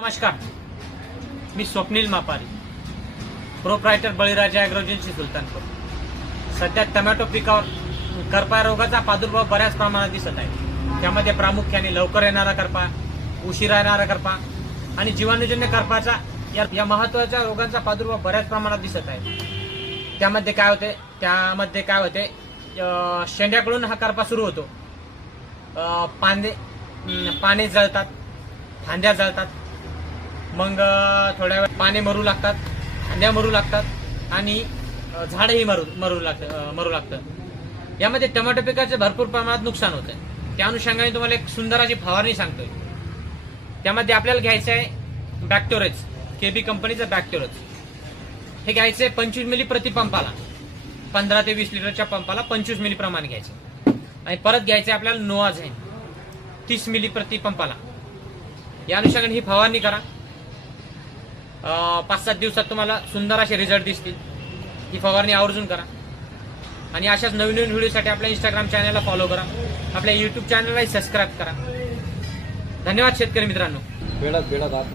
नमस्कार, मी स्वप्नील मापारी, प्रोप्रायटर बळीराजा ॲग्रोएजन्सी सुलतानपूर. सध्या टोमॅटो पिकावर करपा रोगाचा प्रादुर्भाव बऱ्याच प्रमाणात दिसत आहे. त्यामध्ये प्रामुख्याने लवकर येणारा करपा, उशिरा येणारा करपा आणि जीवाणूजन्य करपाचा या महत्त्वाच्या रोगांचा प्रादुर्भाव बऱ्याच प्रमाणात दिसत आहे. त्यामध्ये काय होते शेंड्याकडून हा करपा सुरू होतो. पाने जळतात, फांद्या जळतात, मग थोड्या वेळ पाने मरू लागतात, फांद्या मरू लागतात आणि झाडही मरू लागतं. यामध्ये टोमॅटो पिकाचे भरपूर प्रमाणात नुकसान होतं. त्या अनुषंगाने तुम्हाला एक सुंदर अशी फवारणी सांगतोय. त्यामध्ये आपल्याला घ्यायचं आहे बॅक्टोरेज, केबी कंपनीचं बॅक्टोरेज. हे घ्यायचे 25 मिली प्रति पंपाला, 15 ते 20 लिटरच्या पंपाला 25 मिली प्रमाणे घ्यायचे. आणि परत घ्यायचे आपल्याला नोआझाईन 30 मिली प्रति पंपाला. या अनुषंगाने ही फवारणी करा. 5-7 दिवसात तुम्हाला सुंदर असे रिझल्ट दिसतील. ही फवारणी आवर्जून करा. आणि अशाच नवीन व्हिडिओसाठी आपल्या इंस्टाग्राम चॅनलला फॉलो करा, आपल्या युट्यूब चॅनललाही सबस्क्राईब करा. धन्यवाद शेतकरी मित्रांनो.